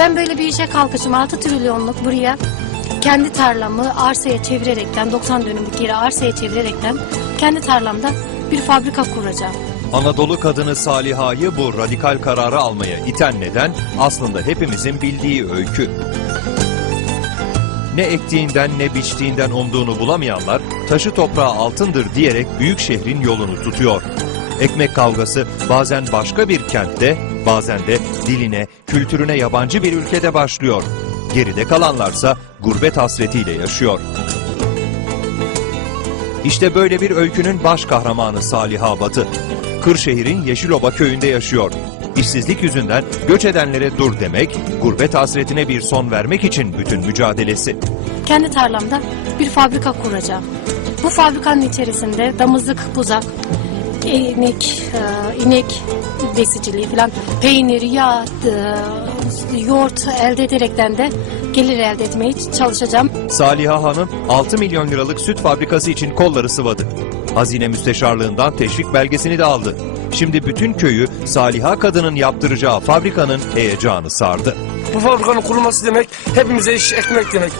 Ben böyle bir işe kalkışım 6 trilyonluk buraya kendi tarlamı arsaya çevirerekten 90 dönümlük yeri arsaya çevirerekten kendi tarlamda bir fabrika kuracağım. Anadolu kadını Saliha'yı bu radikal kararı almaya iten neden aslında hepimizin bildiği öykü. Ne ektiğinden ne biçtiğinden umduğunu bulamayanlar taşı toprağı altındır diyerek büyük şehrin yolunu tutuyor. Ekmek kavgası bazen başka bir kentte, bazen de diline, kültürüne yabancı bir ülkede başlıyor. Geride kalanlarsa gurbet hasretiyle yaşıyor. İşte böyle bir öykünün baş kahramanı Saliha Batı. Kırşehir'in Yeşiloba köyünde yaşıyor. İşsizlik yüzünden göç edenlere dur demek, gurbet hasretine bir son vermek için bütün mücadelesi. Kendi tarlamda bir fabrika kuracağım. Bu fabrikanın içerisinde damızlık, buzak, inek, inek besiciliği falan, peynir, yağ, yoğurt elde ederekten de gelir elde etmeye çalışacağım. Saliha Hanım 6 milyon liralık süt fabrikası için kolları sıvadı. Hazine müsteşarlığından teşvik belgesini de aldı. Şimdi bütün köyü Saliha kadının yaptıracağı fabrikanın heyecanı sardı. Bu fabrikanın kurulması demek hepimize iş ekmek demek.